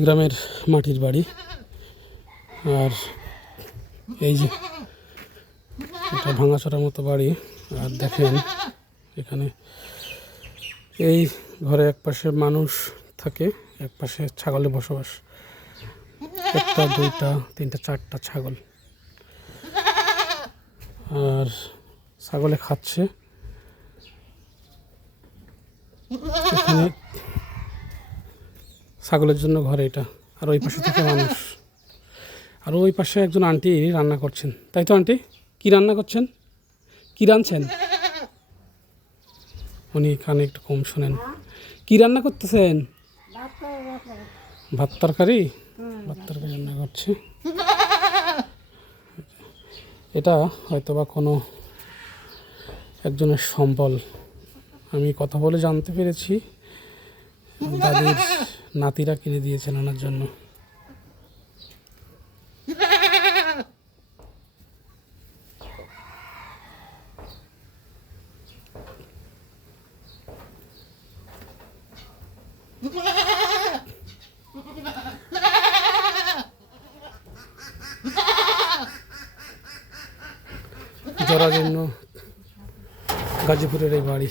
গ্রামের মাটির বাড়ি। আর এই যে এটা ভাঙাচোরা মতো বাড়ি। আর দেখেন এখানে এই ঘরে এক পাশে মানুষ থাকে, এক পাশে ছাগলের বসবাস। একটা, দুইটা, তিনটা, চারটা ছাগল। আর ছাগলে খাচ্ছে। এখানে ছাগলের জন্য ঘরে এটা। আর ওই পাশে থেকে মানুষ। আর ওই পাশে একজন আন্টি রান্না করছেন, তাই তো আন্টি? কি রান্না করছেন? কি রাঁধছেন? উনি কানে একটু কম শোনেন। কি রান্না করতেছেন? ভাত তরকারি। ভাত তরকারি রান্না করছে। এটা হয়তোবা কোনো একজনের সম্বল। আমি কথা বলে জানতে পেরেছি দাদির নাতিরা কিনে দিয়েছেন ওনার জন্য। জরাজীর্ণ গাজীপুরের এই বাড়ি।